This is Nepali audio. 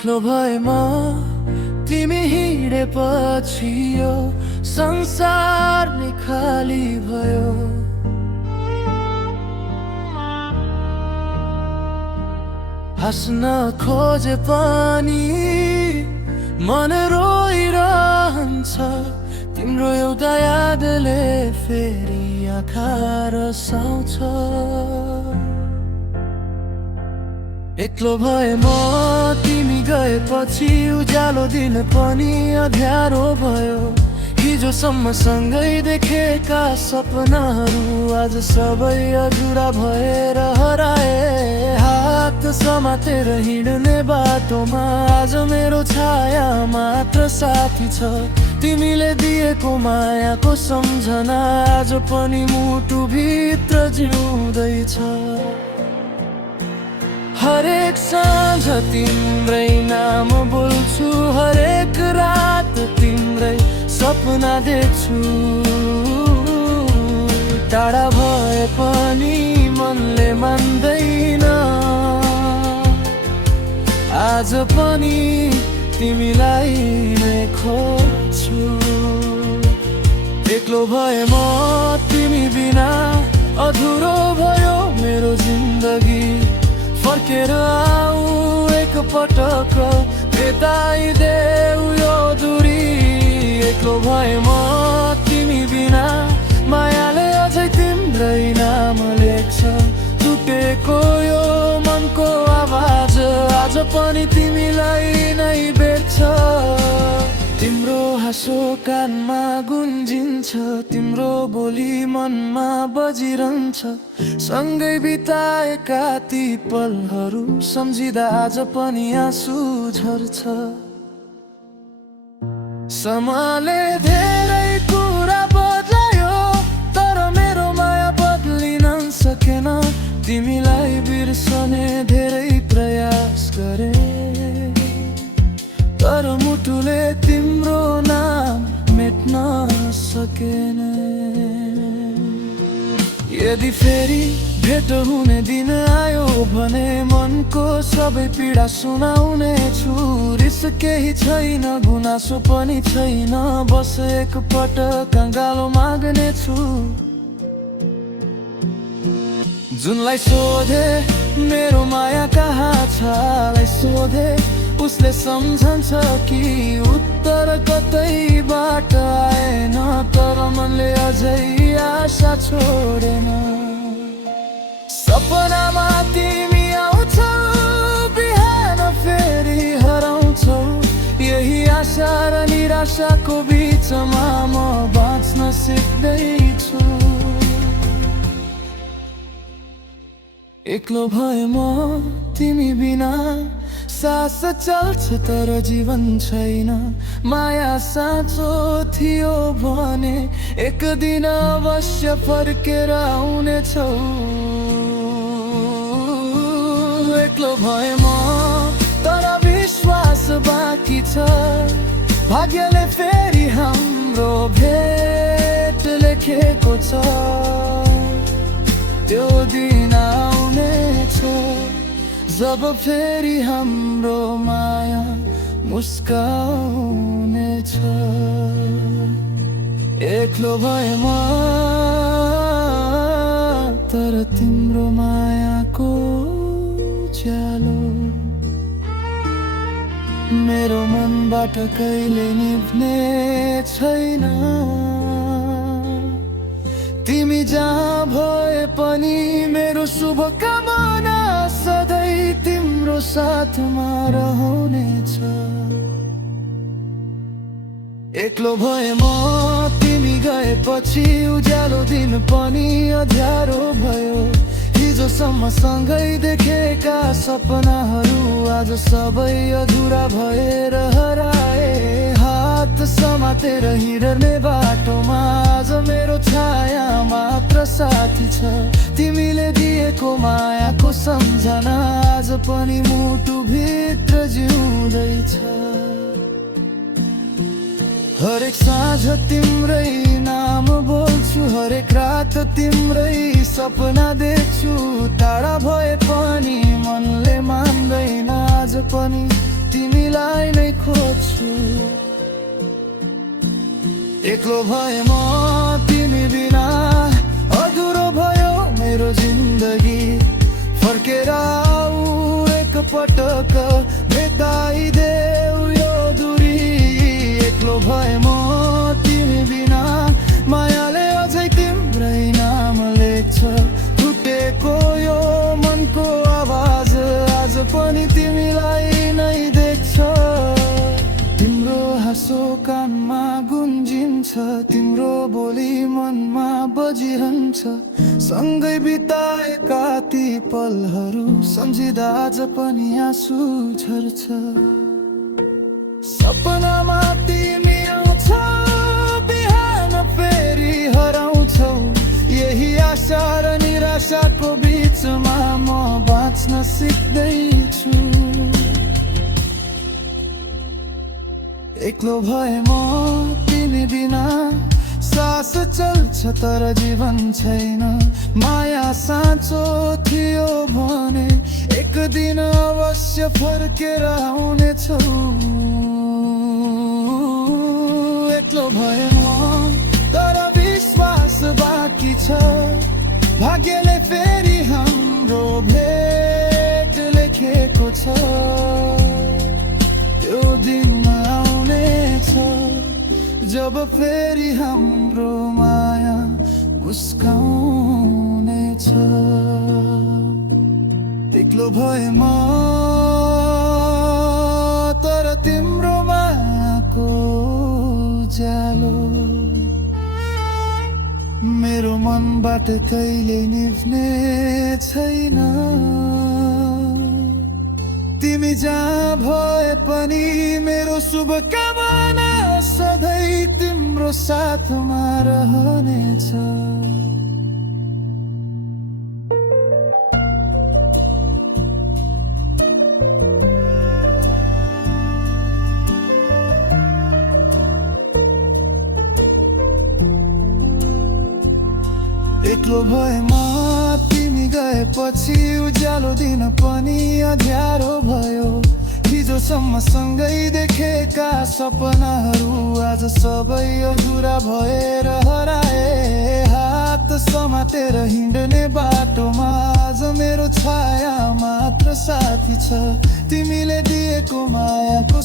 एक्लो भएमा तिमी हिँडेपछि यो संसार नै खाली भयो। हाँस्न खोजे पनि मन रोइरहन्छ, तिम्रो एउटा यादले फेरि आँखा रसाउँछ। एक्लो भए म तिमी गएपछि उज्यालो दिन पनि अँध्यारो भयो। हिजोसम्म सँगै देखेका सपनाहरू आज सबै अधुरा भएर हराए। हात समातेर हिँड्ने बाटोमा आज मेरो छाया मात्र साथी छ। तिमीले दिएको मायाको सम्झना आज पनि मुटुभित्र जिउँदैछ। हरेक साँझ तिम्रै नाम बोल्छु, हरेक रात तिम्रै सपना देख्छु। टाढा भए पनि मनले मान्दैन, आज पनि तिमीलाई नै खोज्छु। एक्लो भए म तिमी बिना अधुरो भयो मेरो जिन्दगी। फर्केर आऊ एक पटक बिताइदेऊ यो दूरी। एक्लो भए म तिमी बिना मायाले अझै तिम्रै नाम लेख्छ। टुटेको यो मनको आवाज आज पनि तिमीलाई नै भेट्छ। तिम्रो हाँसो कानमा गुन्जिन्छ, तिम्रो बोली मनमा बजिरहन्छ। सँगै बिताएका ती पलहरू सम्झिँदा आज पनि आँसु झर्छ। समयले धेरै कुरा बदलायो तर मेरो माया बदलिन सकेन। तिमीलाई बिर्सने धेरै प्रयास गरे तर मुटुले तिम्रो नाम मेट्न सकेन। यदि फेरि भेट हुने दिन आयो भने मनको सबै पीडा सुनाउने छु। रिस केही छैन, गुनासो पनि छैन, बस एक पटक गालो माग्ने छु। जुनलाई सोधे मेरो माया कहाँ छ लाई सोधे, उसले सम्झन्छ कि उत्तर कतैबाट आएन। तर मनले अझै आशा छोडेन। सपनामा तिमी आउँछौ, बिहान फेरि हराउँछौ। यही आशा र निराशाको बिचमा म बाँच्न सिक्दैछु। एक्लो भए म तिमी बिना सास चल्छ तर जीवन छैन। माया साँचो थियो भने एक दिन अवश्य फर्केर आउनेछौ। एक्लो भए म तर विश्वास बाँकी छ, भाग्यले फेरि हाम्रो भेट लेखेको छ। त्यो दिन आउनेछ जब फेरि हाम्रो माया मुस्काउनेछ। एक्लो भए म तर तिम्रो मायाको उज्यालो मेरो मनबाट कहिले निभ्ने छैन। तिमी जहाँ भए पनि मेरो शुभकामना सधैँ तिम्रो साथमा रहनेछ। एक्लो भए म तिमी गएपछि उज्यालो दिन पनि अँध्यारो भयो। हिजोसम्म सँगै देखेका सपनाहरू आज सबै अधुरा भएर हराए। हात समातेर हिँड्ने बाटोमा आज मेरो छाया मात्र साथी छ। तिमीले दिएको मायाको सम्झना आज पनि मुटुभित्र जिउँदैछ। हरेक साँझ तिम्रै नाम बोल्छु, हरेक रात तिम्रै सपना देख्छु। टाढा भए पनि मनले मान्दैन, आज पनि तिमीलाई नै खोज्छु। एक्लो भए म तिमी बिना अधुरो भयो मेरो जिन्दगी। फर्केर आऊ एक पटक मेटाइदेऊ यो दूरी। एक्लो भए म तिमी बिना मायाले अझै तिम्रै नाम लेख्छ। टुटेको यो मनको आवाज आज पनि तिमीलाई नै देख्छ। तिम्रो हाँसो कानमा गुन्जिन्छ, तिम्रो बोली मनमा बजिरहन्छ। सँगै बिताएका ती पलहरू सम्झिँदा आज पनि आँसु झर्छ। सपनामा तिमी आउँछौ, बिहान फेरि हराउँछौ। यही आशा र निराशाको बिचमा म बाँच्न सिक्दैछु। एक्लो भए म तिमी बिना सास चल्छ तर जीवन छैन। माया साँचो थियो भने एक दिन अवश्य फर्केर आउनेछौ। एक्लो भए म तर विश्वास बाँकी छ। भाग्यले फेरि हाम्रो भेट लेखेको छ। त्यो दिन आउनेछ जब फेरि हाम्रो माया मुस्काउनेछ। एक्लो भए म तर तिम्रो मायाको उज्यालो मेरो मनबाट कहिले निभ्ने छैन। तिमी जहाँ भए पनि मेरो शुभकामना सधैँ तिम्रो साथमा रहनेछ। एक्लो भए म तिमी गएपछि उज्यालो दिन पनि अँध्यारो भयो। हिजोसम्म सँगै देखेका सपनाहरू आज सबै अधुरा भएर हराए। हात समातेर हिँड्ने बाटोमा आज मेरो छाया मात्र साथी छ। तिमीले दिएको मायाको